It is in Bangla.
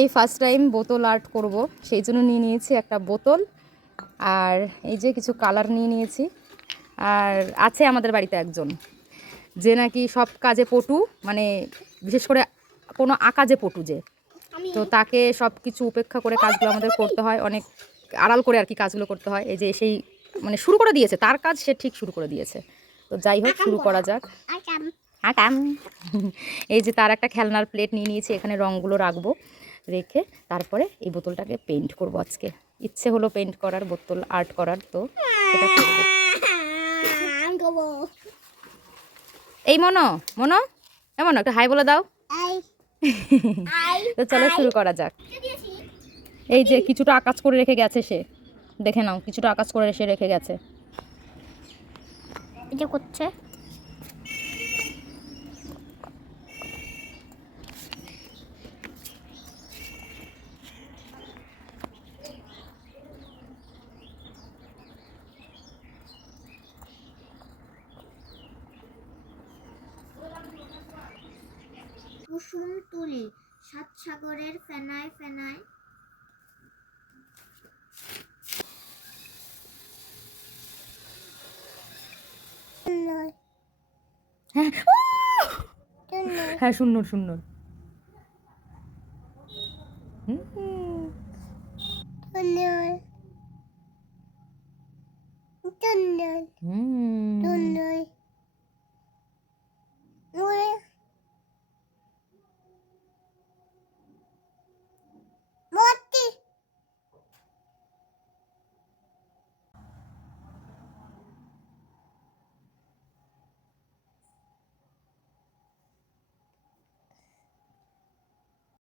এই ফার্স্ট টাইম বোতল আর্ট করব, সেই জন্য নিয়ে নিয়েছি একটা বোতল, আর এই যে কিছু কালার নিয়ে নিয়েছি। আর আছে আমাদের বাড়িতে একজন যে নাকি সব কাজে পটু, মানে বিশেষ করে কোনো আঁকাজে পটু, যে তো তাকে সব কিছু উপেক্ষা করে কাজগুলো আমাদের করতে হয়, অনেক আড়াল করে আর কি কাজগুলো করতে হয়। এই যে সেই মানে শুরু করে দিয়েছে, তার কাজ সে ঠিক শুরু করে দিয়েছে। তো যাই হোক, শুরু করা যাক। আকাম এই যে তার একটা খেলনার প্লেট নিয়ে নিয়েছি, এখানে রঙগুলো রাখবো, রেখে তারপরে এই বোতলটাকে পেইন্ট করব। আজকে ইচ্ছে হলো পেইন্ট করার, বোতল আর্ট করার, তো সেটা করবো। এই মনো মনো এমন একটা হাই বলে দাও। তো চলো শুরু করা যাক। এই যে কিছুটা আকাশ করে রেখে গেছে সে, দেখে নাও, কিছুটা আকাশ করে সে রেখে গেছে। এটা করছে কুসুম তুলি সাত সাগরের ফেনায় ফেনায়। হ্যাঁ সুন্দর সুন্দর।